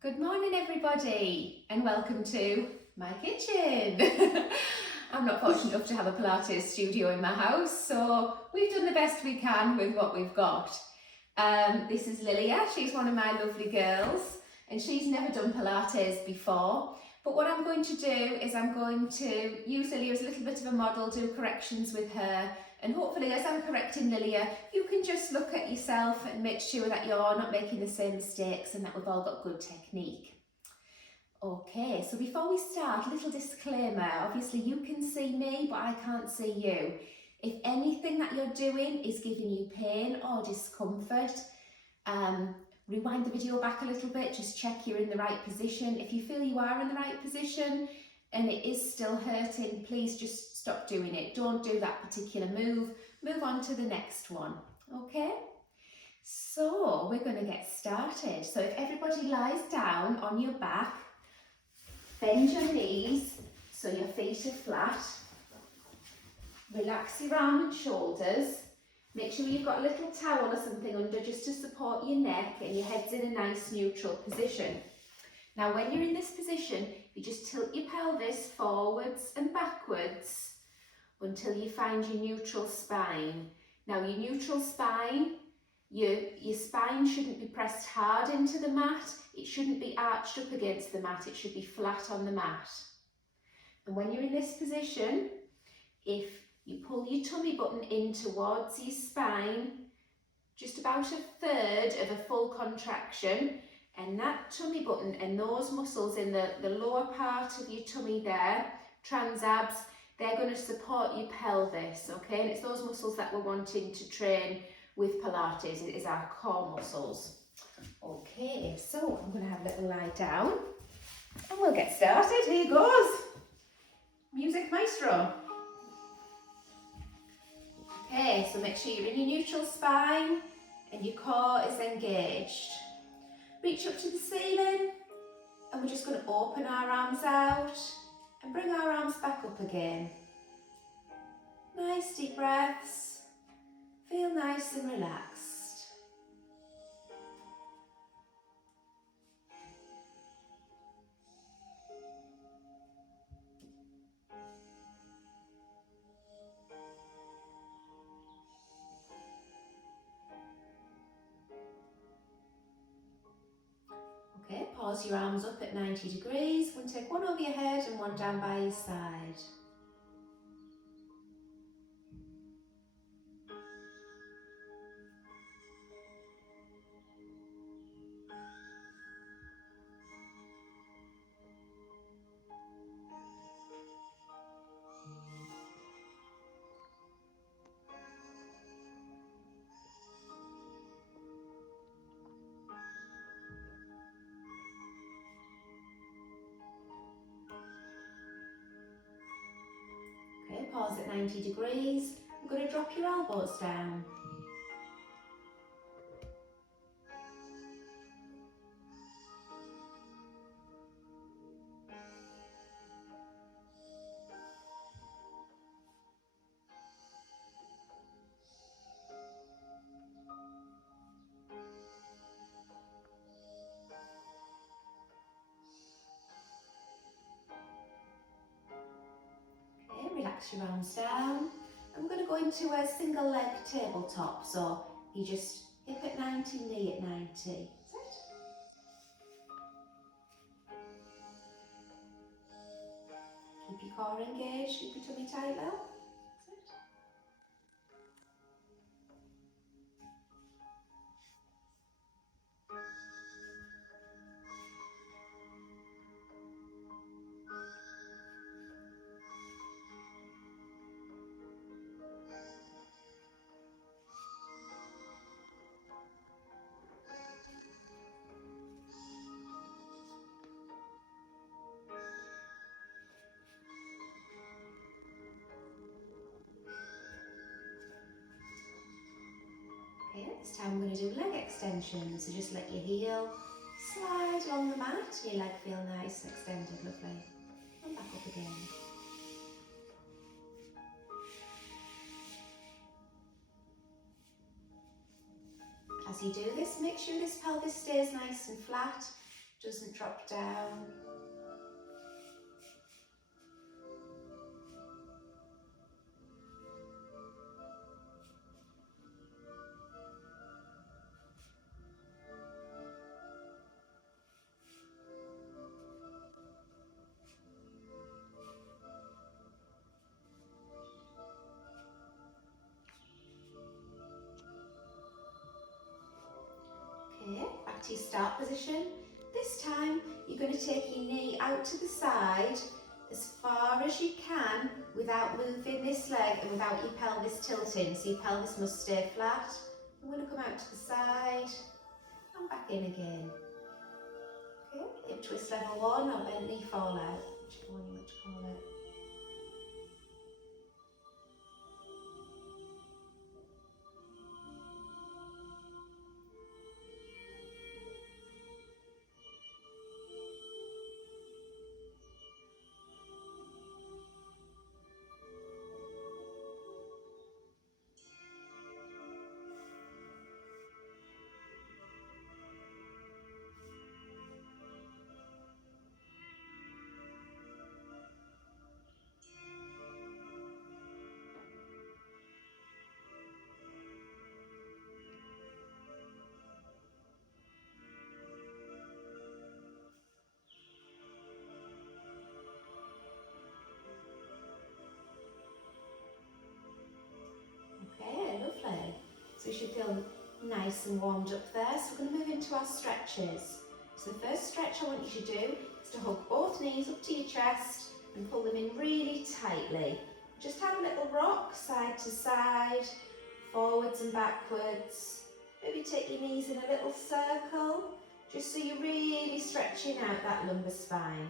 Good morning everybody and welcome to my kitchen. I'm not fortunate enough to have a Pilates studio in my house, so we've done the best we can with what we've got. This is Lilia, she's one of my lovely girls and she's never done Pilates before. But what I'm going to do is I'm going to use Lilia as a little bit of a model, do corrections with her, and hopefully as I'm correcting Lilia, you can just look at yourself and make sure that you're not making the same mistakes and that we've all got good technique. Okay, so before we start, a little disclaimer. Obviously you can see me, but I can't see you. If anything that you're doing is giving you pain or discomfort, rewind the video back a little bit, just check you're in the right position. If you feel you are in the right position and it is still hurting, please just stop doing it. Don't do that particular move. Move on to the next one, okay? So we're going to get started. So if everybody lies down on your back, bend your knees so your feet are flat. Relax your arm and shoulders. Make sure you've got a little towel or something under just to support your neck and your head's in a nice neutral position. Now when you're in this position, you just tilt your pelvis forwards and backwards until you find your neutral spine. Now your neutral spine, your spine shouldn't be pressed hard into the mat. It shouldn't be arched up against the mat. It should be flat on the mat. And when you're in this position, if you pull your tummy button in towards your spine, just about a third of a full contraction, and that tummy button and those muscles in the lower part of your tummy there, transabs, they're going to support your pelvis, okay? And it's those muscles that we're wanting to train with Pilates. It is our core muscles. Okay, so I'm going to have a little lie down and we'll get started. Here goes. Music maestro. Okay, so make sure you're in your neutral spine and your core is engaged. Reach up to the ceiling and we're just going to open our arms out and bring our arms back up again. Nice deep breaths. Feel nice and relaxed. Okay, pause your arms up at 90 degrees. We'll take one over your head and one down by your side. Okay, pause at 90 degrees. You're going to drop your elbows down. Okay, relax your arms down. I'm going to go into a single leg tabletop. So you just hip at 90, knee at 90. That's it. Keep your core engaged, keep your tummy tight now. That's it. Okay, this time I'm going to do leg extensions. So just let your heel slide along the mat. Your leg feel nice and extended, lovely. And back up again. As you do this, make sure this pelvis stays nice and flat. doesn't drop down. Okay, back to your start position. This time you're going to take your knee out to the side as far as you can without moving this leg and without your pelvis tilting, so your pelvis must stay flat. I'm going to come out to the side and back in again. Okay, hip twist level 1 or bent knee fall out, whichever one you want to call it. Okay, lovely. So you should feel nice and warmed up there. So we're going to move into our stretches. So the first stretch I want you to do is to hug both knees up to your chest and pull them in really tightly. Just have a little rock side to side, forwards and backwards. Maybe take your knees in a little circle, just so you're really stretching out that lumbar spine.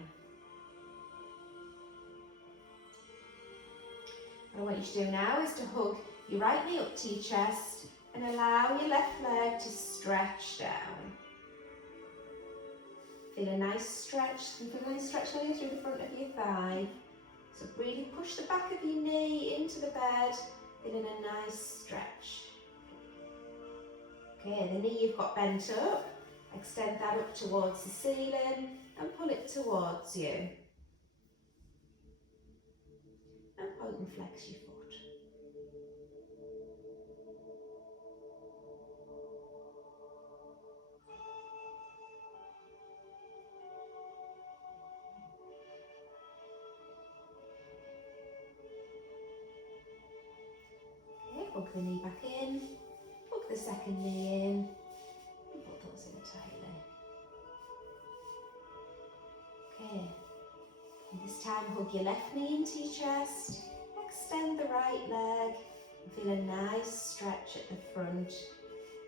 What I want you to do now is to hug your right knee up to your chest and allow your left leg to stretch down. Feel a nice stretch. You feel a nice stretch going through the front of your thigh. So really push the back of your knee into the bed, feeling a nice stretch. Okay, the knee you've got bent up, extend that up towards the ceiling and pull it towards you. And point and flex your foot. Okay, hug the knee back in, hug the second knee in, and put those in tightly. Okay, and this time hug your left knee into your chest, extend the right leg, and feel a nice stretch at the front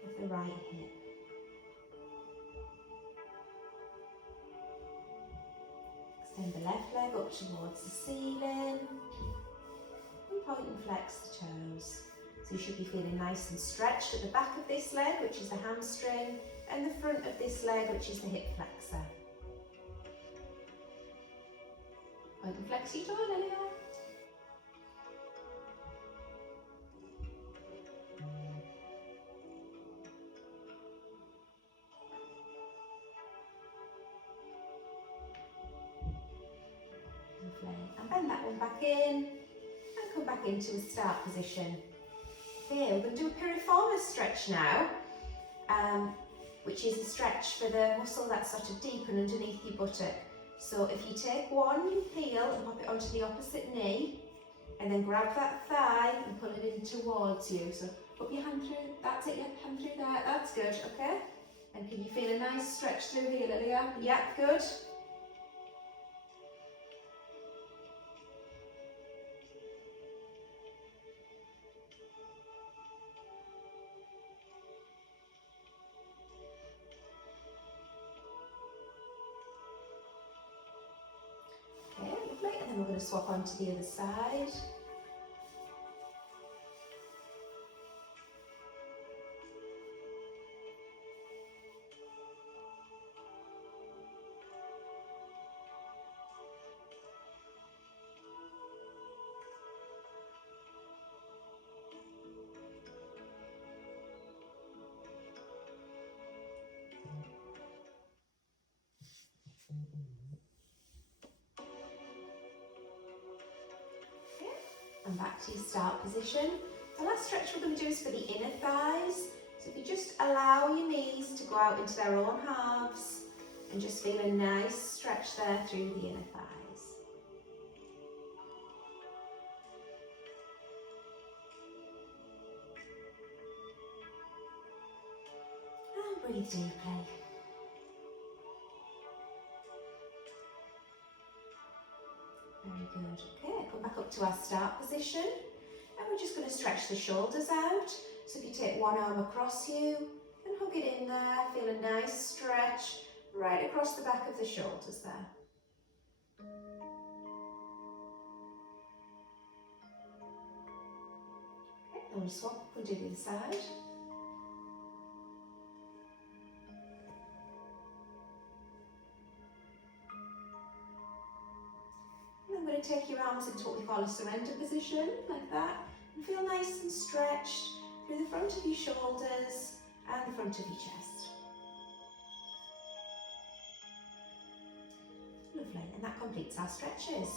of the right hip. Extend the left leg up towards the ceiling and point and flex the toes. So you should be feeling nice and stretched at the back of this leg, which is the hamstring, and the front of this leg, which is the hip flexor. Point and flex your toe, Lilia. Lovely. And bend that one back in and come back into a start position. Okay, we're going to do a piriformis stretch now, which is a stretch for the muscle that's sort of deep and underneath your buttock. So if you take one heel and pop it onto the opposite knee, and then grab that thigh and pull it in towards you. So put your hand through, that's it, your hand through there, that's good, okay? And can you feel a nice stretch through here, Lilia? Yeah, good. Okay, lovely, and then we're going to swap on to the other side. Okay, and back to your start position. The last stretch we're going to do is for the inner thighs. So if you just allow your knees to go out into their own halves and just feel a nice stretch there through the inner thighs. And breathe deeply. Very good. Okay, come back up to our start position. And we're just going to stretch the shoulders out. So if you take one arm across you and hug it in there, feel a nice stretch right across the back of the shoulders there. Okay, then we'll swap, we'll do the other side. And I'm going to take your arms into what we call a surrender position, like that. And feel nice and stretched through the front of your shoulders and the front of your chest. Lovely, and that completes our stretches.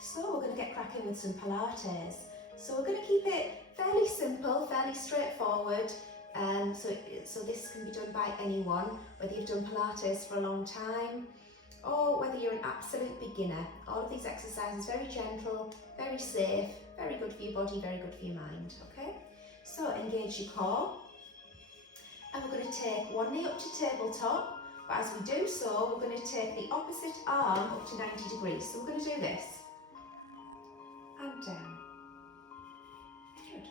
So we're going to get cracking with some Pilates. So we're going to keep it fairly simple, fairly straightforward. So this can be done by anyone, whether you've done Pilates for a long time or whether you're an absolute beginner. All of these exercises very gentle, very safe, very good for your body, very good for your mind, okay? So engage your core. And we're going to take one knee up to tabletop, but as we do so, we're going to take the opposite arm up to 90 degrees. So we're going to do this. And down. Good.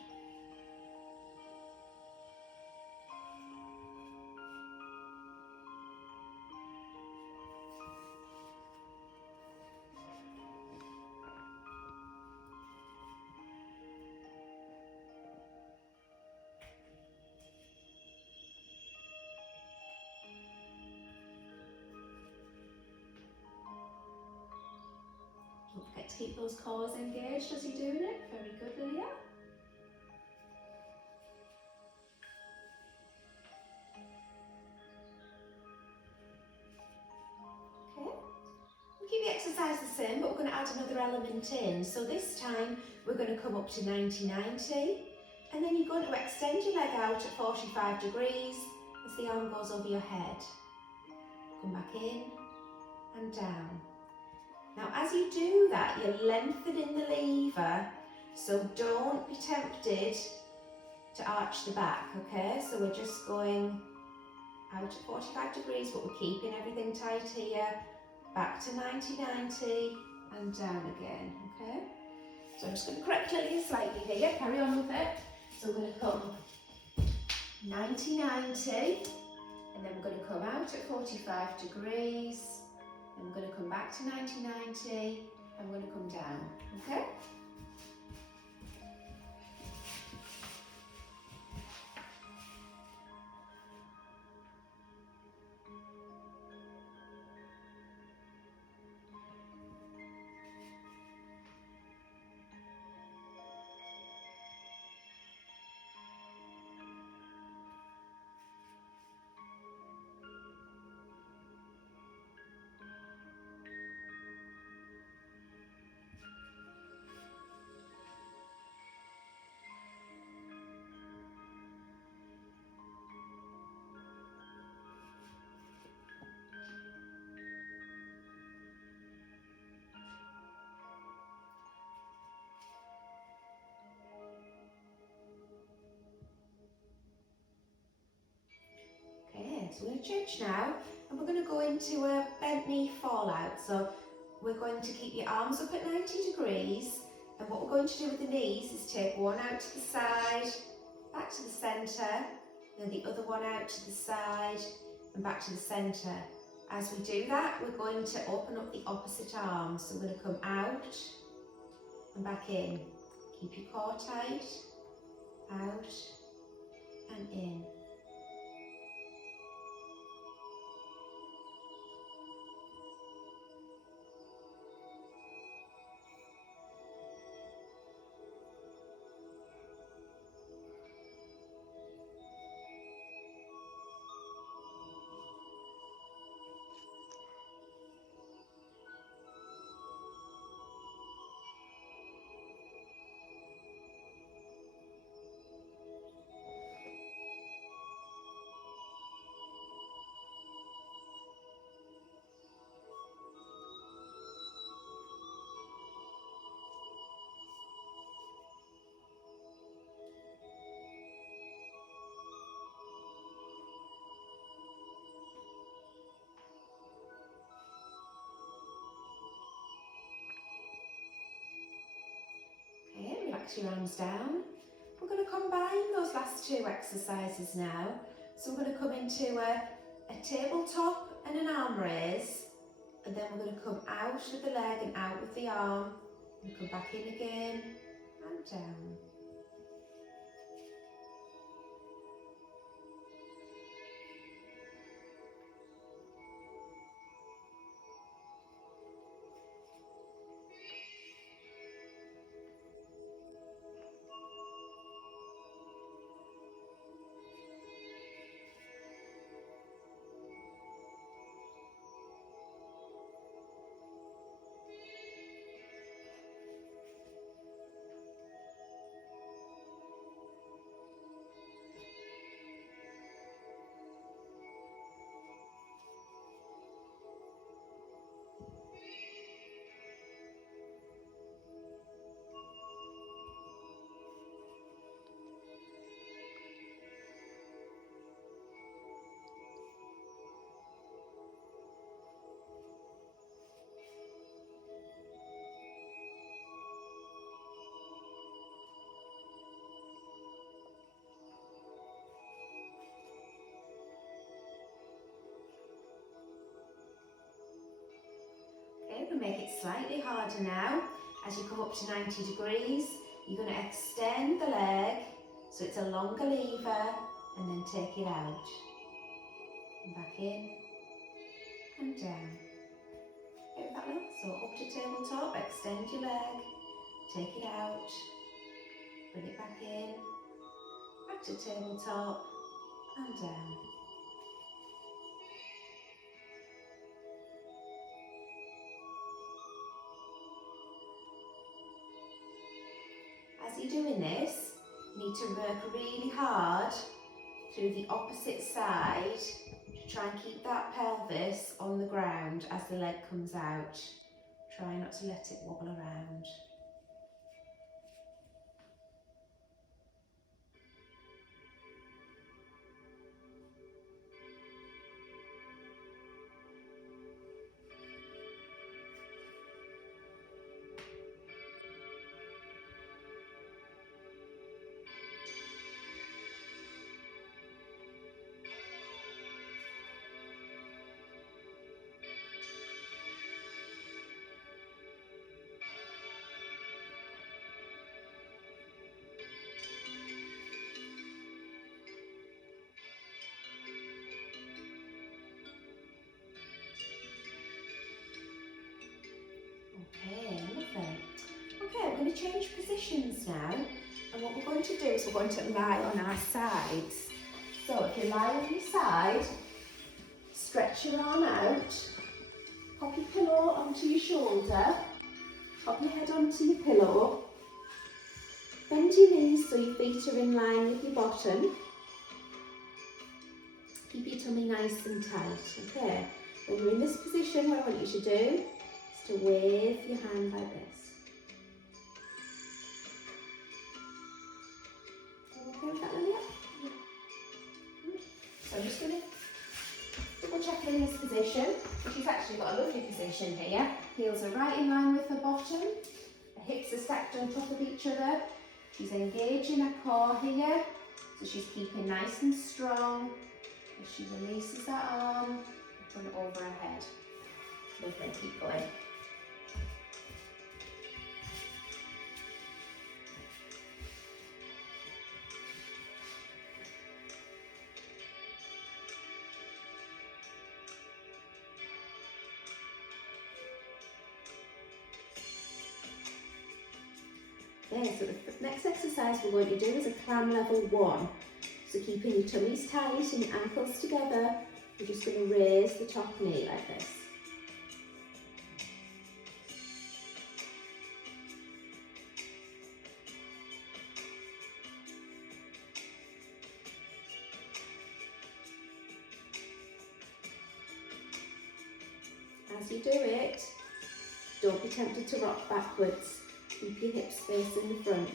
Don't forget to keep those cores engaged as you're doing it. Very good, Lilia. Okay. We'll keep the exercise the same, but we're going to add another element in. So this time we're going to come up to 90-90, and then you're going to extend your leg out at 45 degrees as the arm goes over your head. Come back in and down. Now as you do that, you're lengthening the lever, so don't be tempted to arch the back, okay? So we're just going out at 45 degrees, but we're keeping everything tight here. Back to 90-90 and down again, okay? So I'm just going to correct Lily slightly here, carry on with it. So we're going to come 90-90, and then we're going to come out at 45 degrees. And we're going to come back to 90-90 and we're going to come down, okay? So we're going to change now, and we're going to go into a bent knee fallout. So we're going to keep your arms up at 90 degrees, and what we're going to do with the knees is take one out to the side, back to the centre, then the other one out to the side and back to the centre. As we do that, we're going to open up the opposite arm. So we're going to come out and back in. Keep your core tight, out and in. relax your arms down. We're going to combine those last two exercises now. So we're going to come into a tabletop and an arm raise, and then we're going to come out with the leg and out with the arm, and come back in again and down. Okay, we'll make it slightly harder now. As you come up to 90 degrees, you're going to extend the leg so it's a longer lever, and then take it out. And back in and down. Okay, with that one. So up to tabletop, extend your leg, take it out, bring it back in, back to tabletop and down. As you're doing this, you need to work really hard through the opposite side to try and keep that pelvis on the ground as the leg comes out. Try not to let it wobble around. Okay, lovely. Okay, we're going to change positions now, and what we're going to do is we're going to lie on our sides. So if you lie on your side, stretch your arm out, pop your pillow onto your shoulder, pop your head onto your pillow, bend your knees so your feet are in line with your bottom. Keep your tummy nice and tight, okay? When you're in this position, what I want you to do is to wave your hand like this. Are you okay with that, Lilia? Yeah. So I'm just going to double check Lilia's position. She's actually got a lovely position here. Heels are right in line with her bottom. Her hips are stacked on top of each other. She's engaging her core here, so she's keeping nice and strong. As she releases that arm, and over her head. Lovely, keep going. Okay, so the next exercise we're going to do is a clam level 1. So keeping your tummies tight and your ankles together, we're just going to raise the top knee like this. As you do it, don't be tempted to rock backwards. Keep your hips facing the front.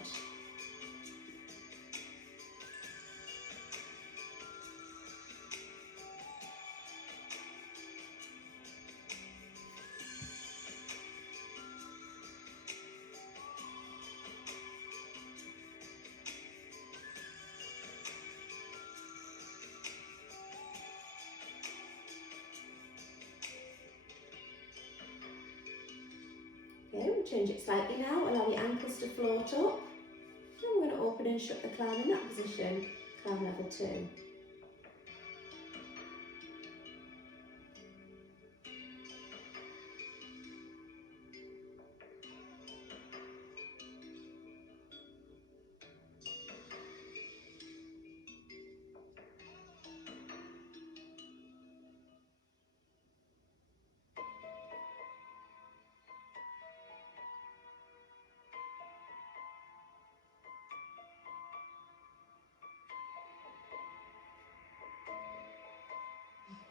Okay, we'll change it slightly now, allow your ankles to float up. And we're going to open and shut the clam in that position, clam level 2.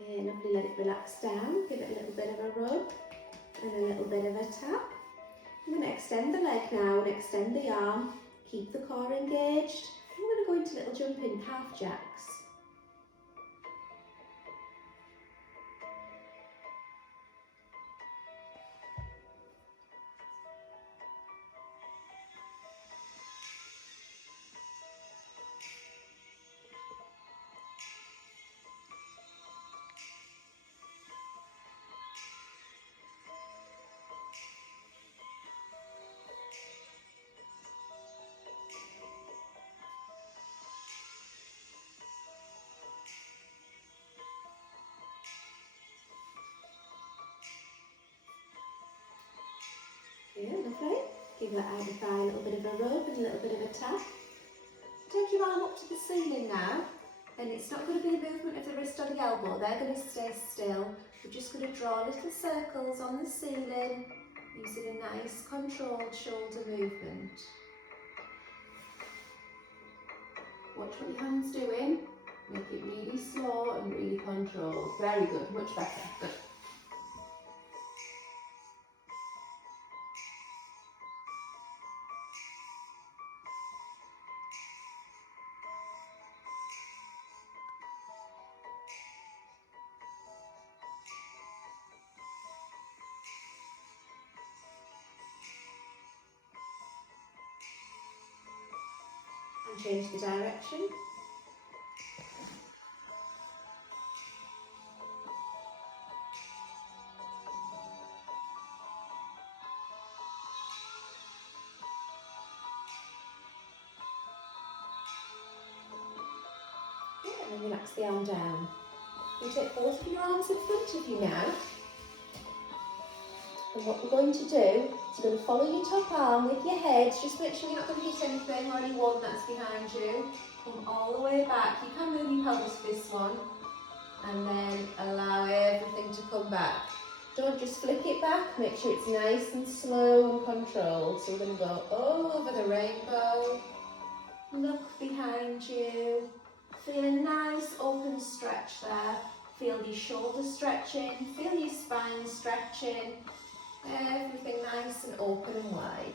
Okay, lovely, let it relax down, give it a little bit of a rub and a little bit of a tap. I'm going to extend the leg now and extend the arm, keep the core engaged. I'm going to go into little jumping calf jacks. Yeah, lovely. Give that either thigh a little bit of a rub and a little bit of a tap. Take your arm up to the ceiling now, and it's not going to be a movement of the wrist or the elbow, they're going to stay still. We're just going to draw little circles on the ceiling, using a nice controlled shoulder movement. Watch what your hand's doing, make it really slow and really controlled. Very good, much better. Good. And change the direction. And then relax the arm down. You take both of your arms in front of you now. And what we're going to do is you're going to follow your top arm with your head. Just make sure you're not going to hit anything or anyone that's behind you. Come all the way back. You can move your pelvis for this one. And then allow everything to come back. Don't just flick it back. Make sure it's nice and slow and controlled. So we're going to go over the rainbow. Look behind you. Feel a nice open stretch there. Feel your shoulders stretching. Feel your spine stretching. Everything nice and open and wide.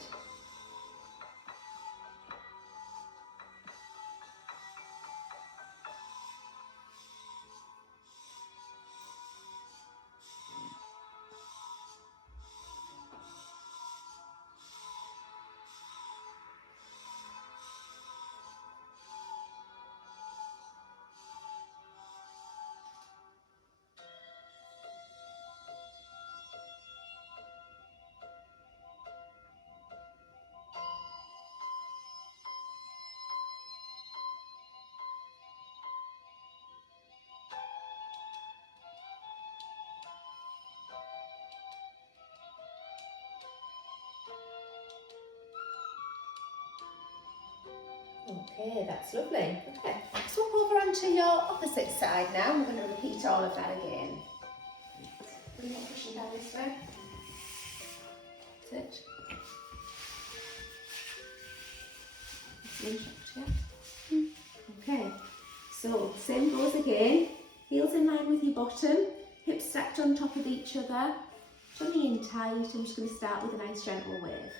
Okay, that's lovely. Okay, swap over onto your opposite side now. We're going to repeat all of that again. Bring it pushing down this way. That's it. Okay, so same goes again. Heels in line with your bottom, hips stacked on top of each other. Tummy in tight. I'm just going to start with a nice gentle wave.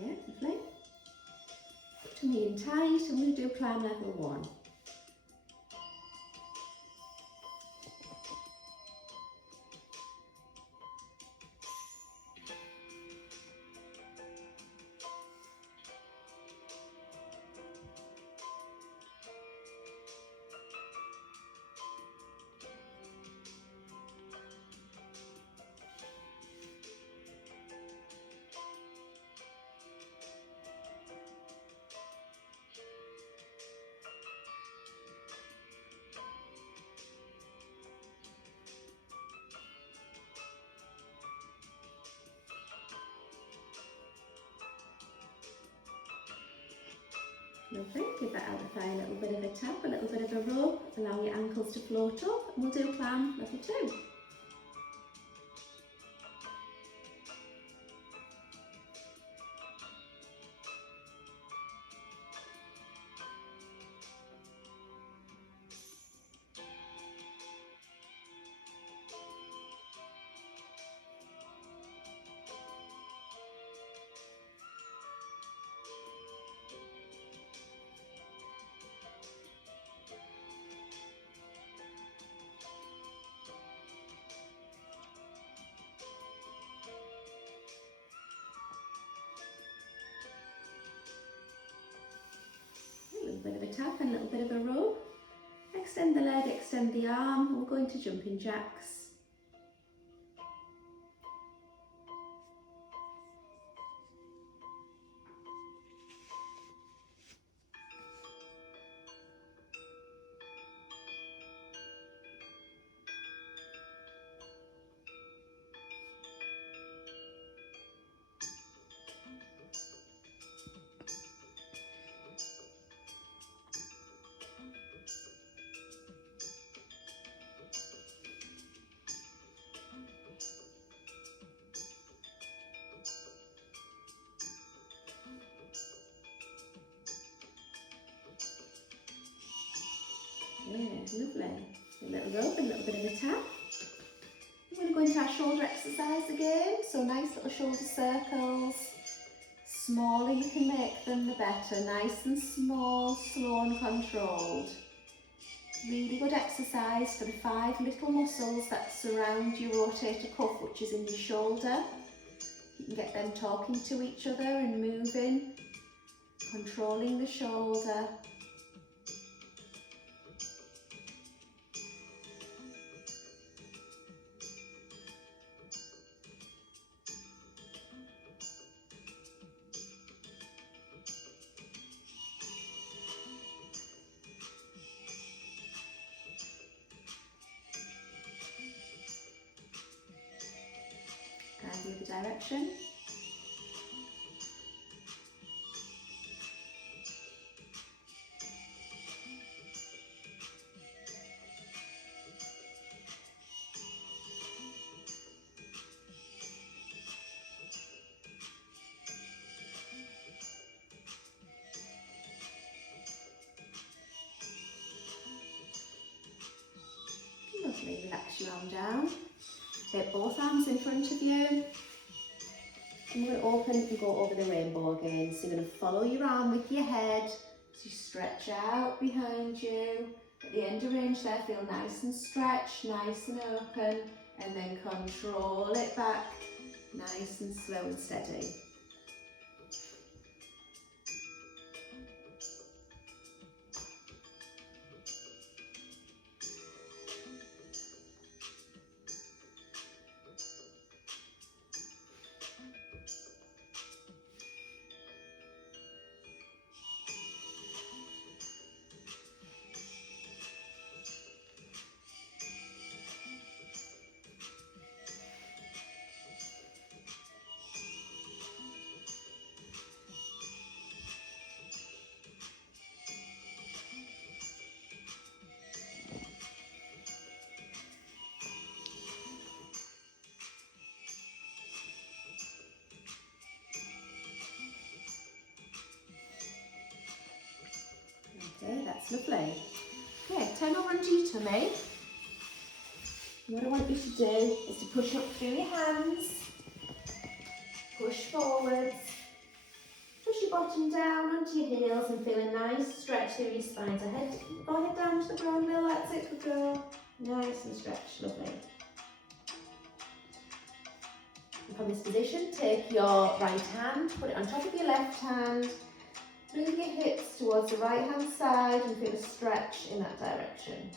Okay, lovely. Tummy in tight, I'm going to do climb level 1. Lovely, give that out the thigh a little bit of a tap, a little bit of a rub, allow your ankles to float up, and we'll do climb level 2. A little bit of a tap and a little bit of a rub. Extend the leg, extend the arm. We're going to jumping jacks. Yeah, lovely. A little rub, a little bit of a tap. We're going to go into our shoulder exercise again. So nice little shoulder circles. Smaller you can make them, the better. Nice and small, slow and controlled. Really good exercise for the 5 little muscles that surround your rotator cuff, which is in your shoulder. You can get them talking to each other and moving, controlling the shoulder. And the other direction. Lovely, relax your arm down. Get both arms in front of you. And we're going to open and go over the rainbow again. So you're going to follow your arm with your head as you stretch out behind you. At the end of range there, feel nice and stretched, nice and open, and then control it back, nice and slow and steady. Okay, that's lovely. Okay, turn over onto your tummy. What I want you to do is to push up through your hands, push forwards, push your bottom down onto your heels and feel a nice stretch through your spine. So go head down to the ground, relax it, good girl. Nice and stretched, lovely. And from this position, take your right hand, put it on top of your left hand, move your hips towards the right hand side and feel a stretch in that direction.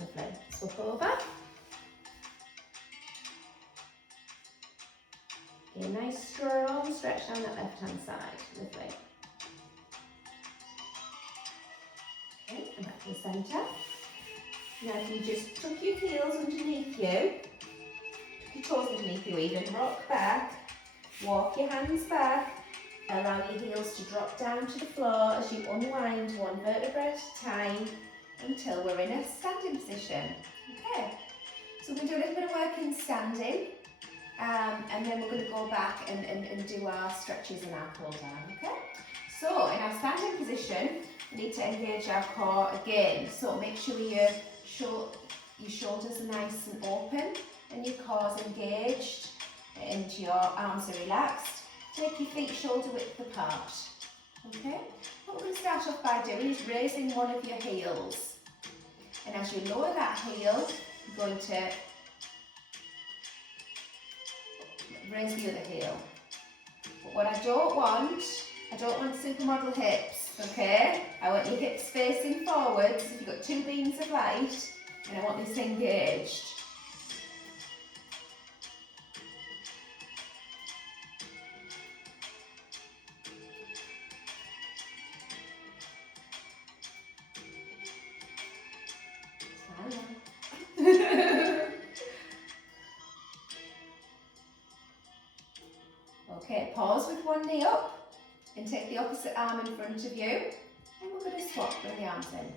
Lovely. Swap over. Okay, nice strong stretch down that left hand side. Lovely. Okay, and back to the centre. Now if you just tuck your heels underneath you, tuck your toes underneath you even, rock back, walk your hands back, allow your heels to drop down to the floor as you unwind one vertebra at a time until we're in a standing position. Okay, so we're going to do a little bit of work in standing, and then we're going to go back and do our stretches and our pull down. Okay, so in our standing position, we need to engage our core again. So make sure your shoulders are nice and open and your core's engaged and your arms are relaxed. Take your feet shoulder width apart. Okay, what we're going to start off by doing is raising one of your heels. And as you lower that heel, you're going to raise the other heel. But what I don't want supermodel hips, okay? I want your hips facing forwards if you've got two beams of light, and I want this engaged. Okay, pause with one knee up and take the opposite arm in front of you, and we're going to swap, bring the arms in.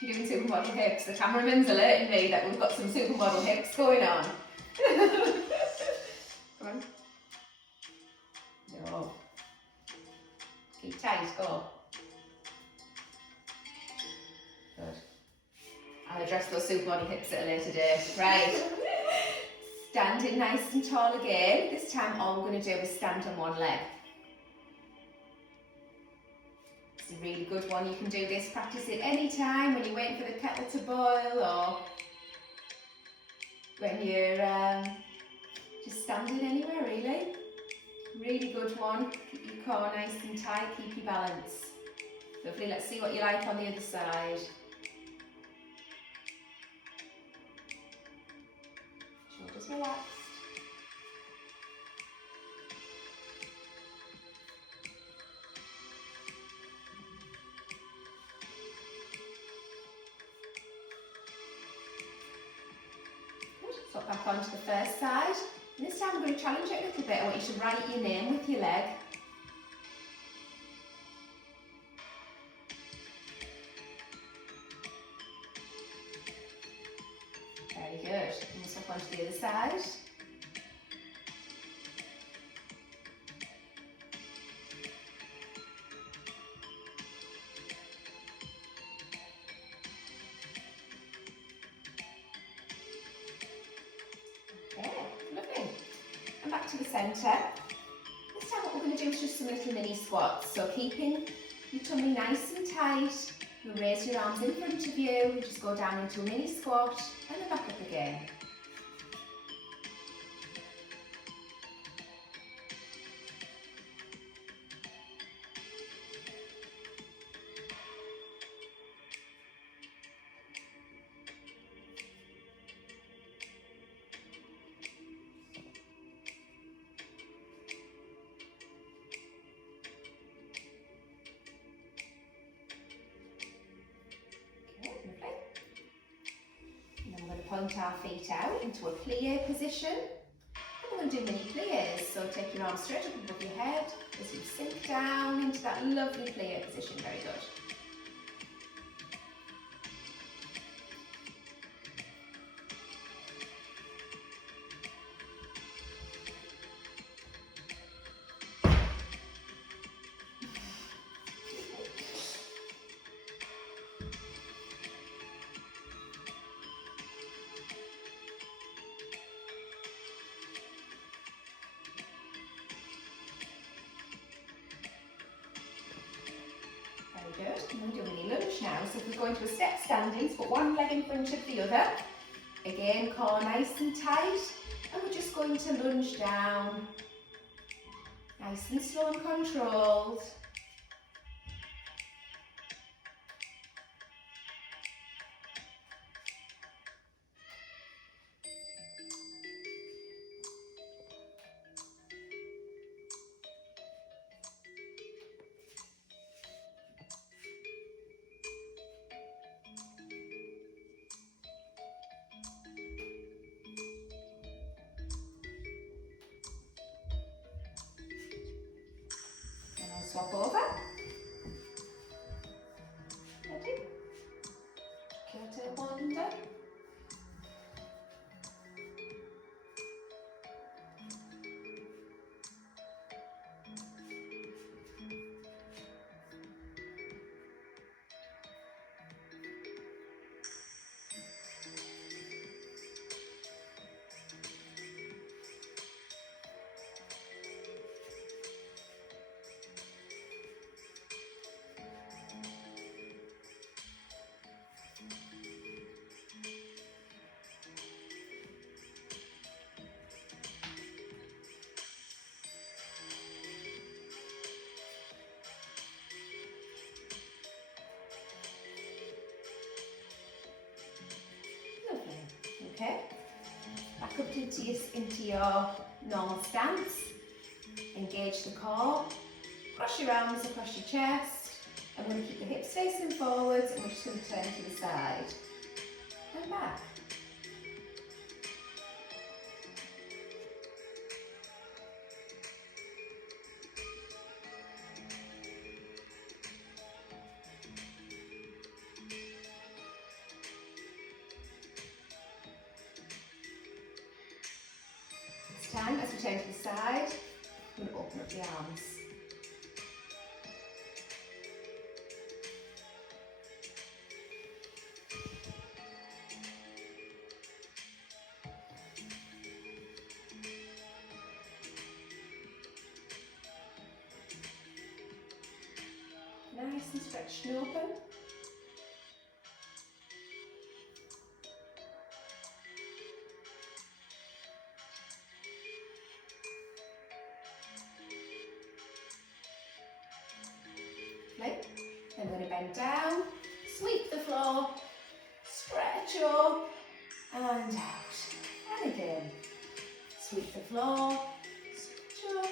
If you're doing supermodel hips, the cameraman's alerting me that we've got some supermodel hips going on. Come on. No. Keep tight, go. Good. I'll address those supermodel hips at a later date. Right. Standing nice and tall again. This time all we're going to do is stand on one leg. It's a really good one. You can do this, practice it any time when you're waiting for the kettle to boil or when you're just standing anywhere really. Really good one. Keep your core nice and tight, keep your balance. Lovely, let's see what you like on the other side. Shoulders relaxed. Swap back onto the first side. And this time I'm going to challenge it a little bit. I want you to write your name with your leg. Very good. And we'll swap onto the other side. To the centre. This time what we're going to do is just some little mini squats. So keeping your tummy nice and tight, you raise your arms in front of you, and just go down into a mini squat and then back up again. point our feet out into a plie position. And we're going to do mini plies. So take your arms straight up above your head as you sink down into that lovely plie position. Very good. Good. And we'll do a mini lunge now. So if we go into a step standing, put one leg in front of the other. Again, core nice and tight. And we're just going to lunge down. Nice and slow and controlled. Swap over. Ready? Kete wander. Okay, back up into your normal stance. Engage the core. Cross your arms across your chest. I'm going to keep the hips facing forwards and we're just going to turn to the side and back. Time as we turn to the side, I'm going to open up the arms. Nice and stretched and open. Then we're going to bend down, sweep the floor, stretch up and out. And again, sweep the floor, stretch up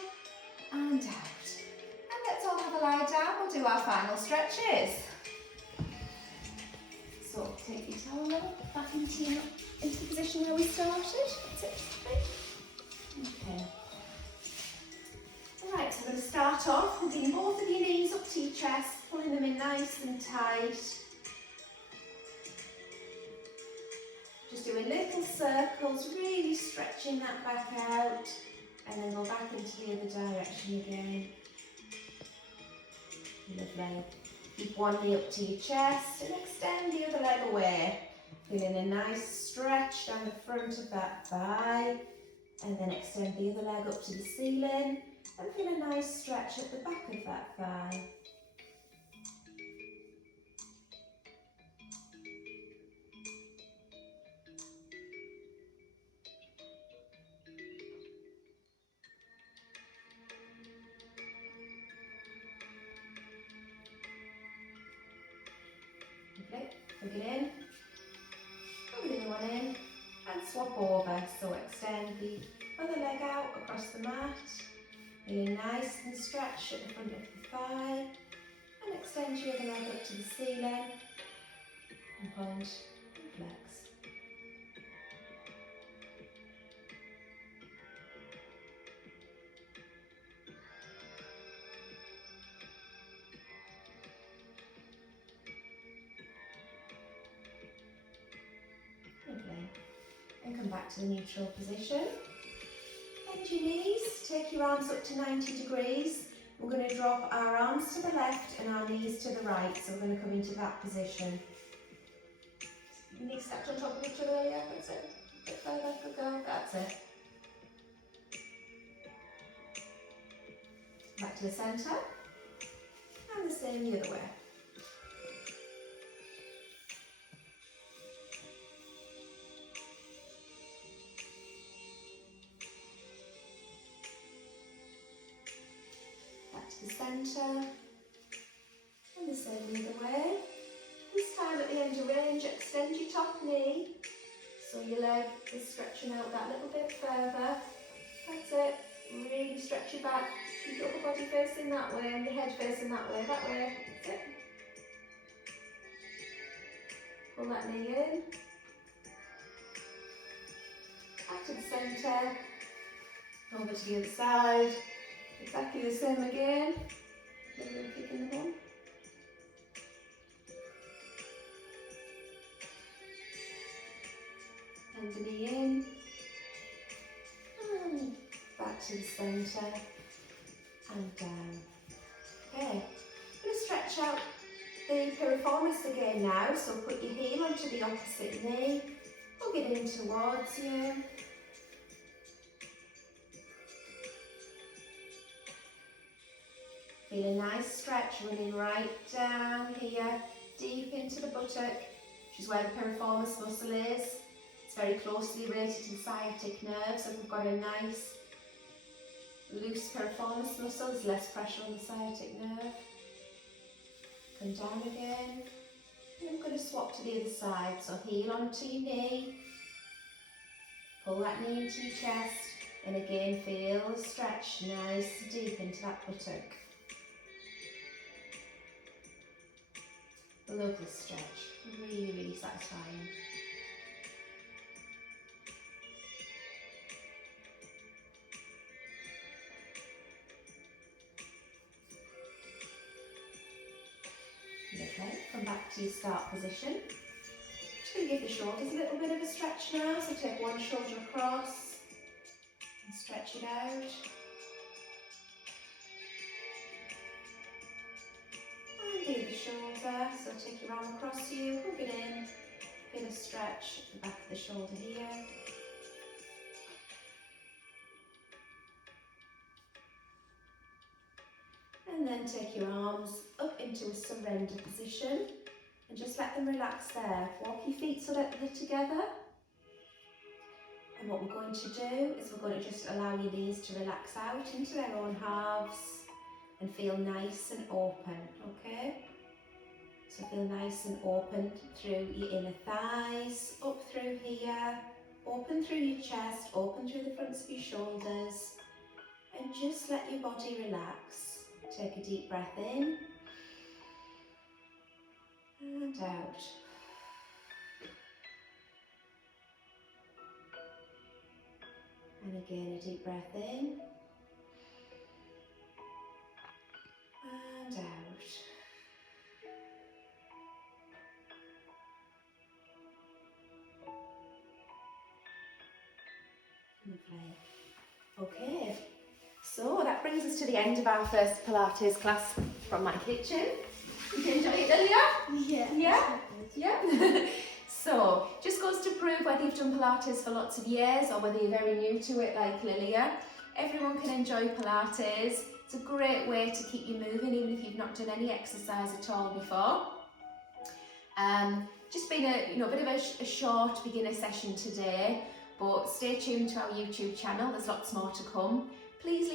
and out. And let's all have a lie down. We'll do our final stretches. So take your towel back into the position where we started. That's it. Okay. Alright, so we're going to start off with getting both of your knees up to your chest, pulling them in nice and tight. Just doing little circles, really stretching that back out, and then go back into the other direction again. Lovely. Keep one knee up to your chest and extend the other leg away. Feeling a nice stretch down the front of that thigh, and then extend the other leg up to the ceiling. And feel a nice stretch at the back of that thigh. Okay, plug it in, plug the other one in, and swap over. So extend the other leg out across the mat. Feeling nice and stretched at the front of the thigh, and extend your other leg up to the ceiling, and point and flex. come back to the neutral position. Bend your knees, take your arms up to 90 degrees. We're going to drop our arms to the left and our knees to the right, so we're going to come into that position. Knees stacked on top of each other, yeah, that's it. A bit further, good go, that's it. Back to the centre, and the same the other way. Back to the centre, and the same the other way. This time at the end of range, extend your top knee, so your leg is stretching out that little bit further. That's it, really stretch your back. Keep your upper body facing that way and your head facing that way, that's it. Pull that knee in. Back to the centre. Over to the other side. Exactly the same again. A little kick in the bum. Bend the knee in. And back to the centre. And down. Okay, I'm going to stretch out the piriformis again now, so put your heel onto the opposite knee, hug it in towards you. Feel a nice stretch running right down here, deep into the buttock, which is where the piriformis muscle is. It's very closely related to the sciatic nerve, so we've got a nice loose piriformis muscle, there's less pressure on the sciatic nerve. Come down again. And I'm going to swap to the other side, so heel onto your knee. Pull that knee into your chest, and again feel the stretch nice deep into that buttock. Lovely stretch, really, really satisfying. Okay, come back to your start position. Just going to give the shoulders a little bit of a stretch now, so take one shoulder across and stretch it out. And the other shoulder, so take your arm across you, hook it in, feel a stretch at the back of the shoulder here. And then take your arms up into a surrender position and just let them relax there. Walk your feet so that they're together. And what we're going to do is we're going to just allow your knees to relax out into their own halves and feel nice and open, okay? So feel nice and open through your inner thighs, up through here, open through your chest, open through the fronts of your shoulders, and just let your body relax. Take a deep breath in and out. And again, a deep breath in and out. Lovely. Okay. So that brings us to the end of our first Pilates class from my kitchen. Did you enjoy it, Lilia? Yeah. Yeah? So, just goes to prove whether you've done Pilates for lots of years or whether you're very new to it like Lilia. Everyone can enjoy Pilates. It's a great way to keep you moving even if you've not done any exercise at all before. Just been a bit of a short beginner session today, but stay tuned to our YouTube channel, there's lots more to come. Please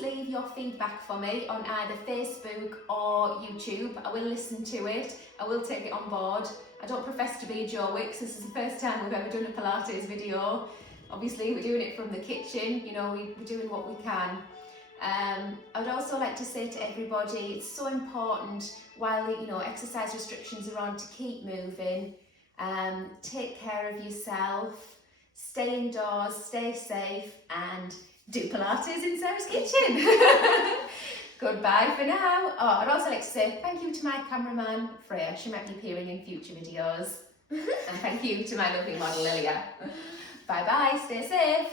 leave your feedback for me on either Facebook or YouTube. I will listen to it. I will take it on board. I don't profess to be a Joe Wicks. This is the first time we've ever done a Pilates video. Obviously, we're doing it from the kitchen. We're doing what we can. I would also like to say to everybody, it's so important while exercise restrictions are on to keep moving. Take care of yourself. Stay indoors. Stay safe and do Pilates in Sarah's kitchen. Goodbye for now. Oh, I'd also like to say thank you to my cameraman, Freya. She might be appearing in future videos. And thank you to my lovely model Lilia. Bye bye, stay safe.